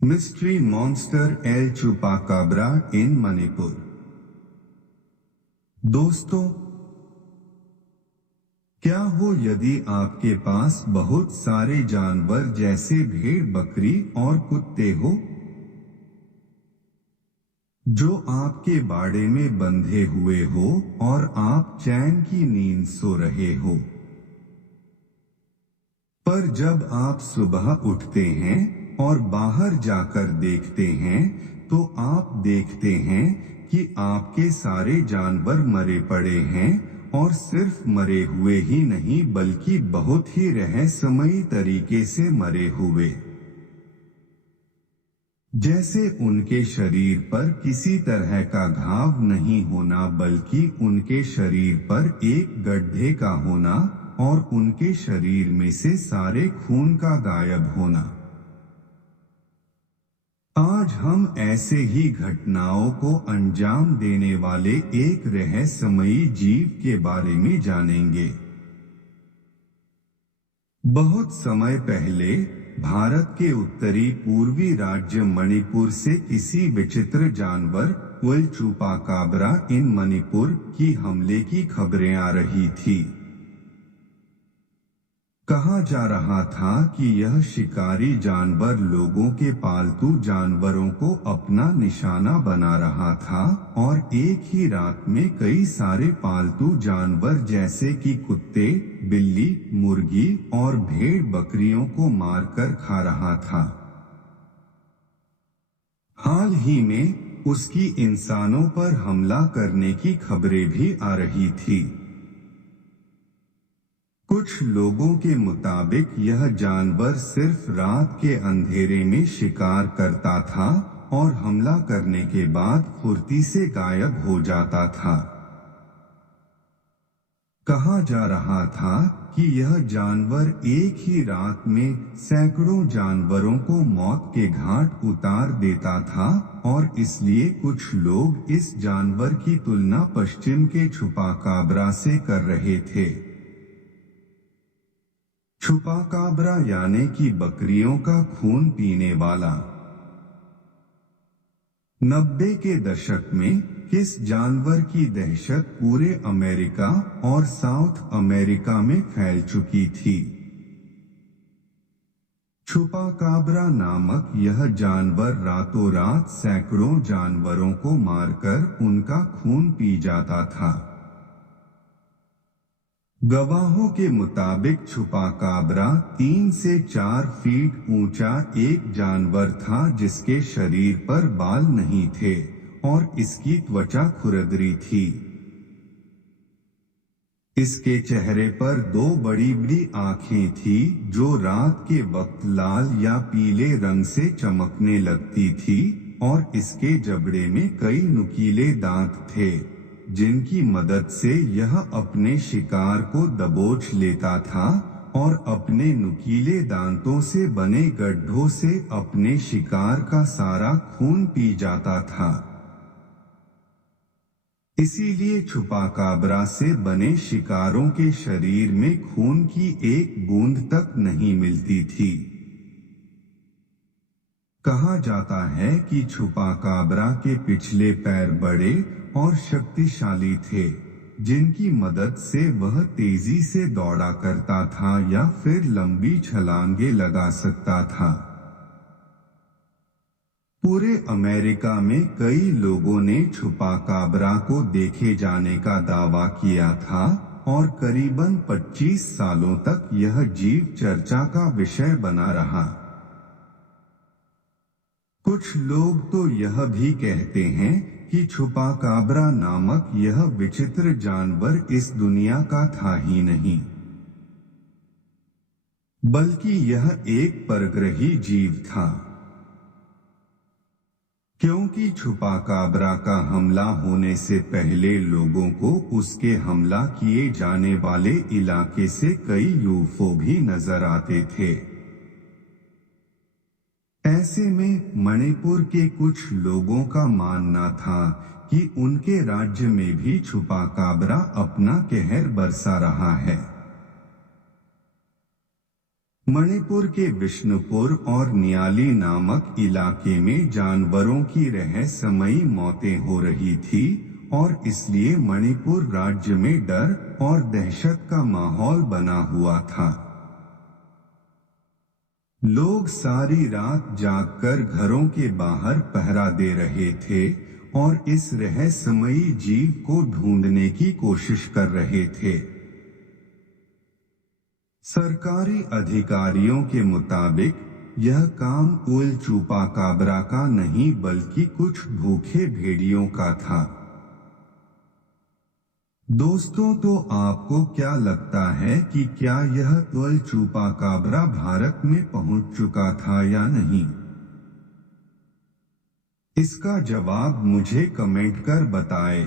Mystery monster L चुपाकाब्रा इन मणिपुर। दोस्तों, क्या हो यदि आपके पास बहुत सारे जानवर जैसे भेड़, बकरी और कुत्ते हो, जो आपके बाड़े में बंधे हुए हो और आप चैन की नींद सो रहे हो। पर जब आप सुबह उठते हैं और बाहर जाकर देखते हैं तो आप देखते हैं कि आपके सारे जानवर मरे पड़े हैं, और सिर्फ मरे हुए ही नहीं बल्कि बहुत ही रहस्यमयी तरीके से मरे हुए। जैसे उनके शरीर पर किसी तरह का घाव नहीं होना, बल्कि उनके शरीर पर एक गड्ढे का होना और उनके शरीर में से सारे खून का गायब होना। आज हम ऐसे ही घटनाओं को अंजाम देने वाले एक रहस्यमयी जीव के बारे में जानेंगे। बहुत समय पहले भारत के उत्तरी पूर्वी राज्य मणिपुर से किसी विचित्र जानवर एल चुपाकाब्रा इन मणिपुर की हमले की खबरें आ रही थी। कहा जा रहा था कि यह शिकारी जानवर लोगों के पालतू जानवरों को अपना निशाना बना रहा था और एक ही रात में कई सारे पालतू जानवर जैसे कि कुत्ते, बिल्ली, मुर्गी और भेड़ बकरियों को मारकर खा रहा था। हाल ही में उसकी इंसानों पर हमला करने की खबरें भी आ रही थी। कुछ लोगों के मुताबिक यह जानवर सिर्फ रात के अंधेरे में शिकार करता था और हमला करने के बाद फुर्ती से गायब हो जाता था। कहा जा रहा था कि यह जानवर एक ही रात में सैकड़ों जानवरों को मौत के घाट उतार देता था, और इसलिए कुछ लोग इस जानवर की तुलना पश्चिम के चुपाकाब्रा से कर रहे थे। चुपाकाब्रा यानी कि बकरियों का खून पीने वाला। 90 के दशक में इस जानवर की दहशत पूरे अमेरिका और साउथ अमेरिका में फैल चुकी थी। चुपाकाब्रा नामक यह जानवर रातों रात सैकड़ों जानवरों को मारकर उनका खून पी जाता था। गवाहों के मुताबिक चुपाकाब्रा 3 से 4 फीट ऊंचा एक जानवर था जिसके शरीर पर बाल नहीं थे और इसकी त्वचा खुरदरी थी। इसके चेहरे पर 2 बड़ी बड़ी आंखें थी जो रात के वक्त लाल या पीले रंग से चमकने लगती थी, और इसके जबड़े में कई नुकीले दांत थे जिनकी मदद से यह अपने शिकार को दबोच लेता था और अपने नुकीले दांतों से बने गड्ढों से अपने शिकार का सारा खून पी जाता था। इसीलिए चुपाकाब्रा से बने शिकारों के शरीर में खून की एक बूंद तक नहीं मिलती थी। कहा जाता है कि चुपाकाब्रा के पिछले पैर बड़े और शक्तिशाली थे, जिनकी मदद से वह तेजी से दौड़ा करता था या फिर लंबी छलांगे लगा सकता था। पूरे अमेरिका में कई लोगों ने चुपाकाब्रा को देखे जाने का दावा किया था और करीबन 25 सालों तक यह जीव चर्चा का विषय बना रहा। कुछ लोग तो यह भी कहते हैं कि चुपाकाब्रा नामक यह विचित्र जानवर इस दुनिया का था ही नहीं, बल्कि यह एक परग्रही जीव था। क्योंकि चुपाकाब्रा का हमला होने से पहले लोगों को उसके हमला किए जाने वाले इलाके से कई यूएफओ भी नजर आते थे। ऐसे में मणिपुर के कुछ लोगों का मानना था कि उनके राज्य में भी छुपा काबरा अपना कहर बरसा रहा है। मणिपुर के विष्णुपुर और नियाली नामक इलाके में जानवरों की रहस्यमयी मौतें हो रही थी और इसलिए मणिपुर राज्य में डर और दहशत का माहौल बना हुआ था। लोग सारी रात जागकर घरों के बाहर पहरा दे रहे थे और इस रहस्यमयी जीव को ढूंढने की कोशिश कर रहे थे। सरकारी अधिकारियों के मुताबिक यह काम उल चुपाकाब्रा का नहीं बल्कि कुछ भूखे भेड़ियों का था। दोस्तों, तो आपको क्या लगता है कि क्या यह उल चुपाकाब्रा भारत में पहुंच चुका था या नहीं? इसका जवाब मुझे कमेंट कर बताएं।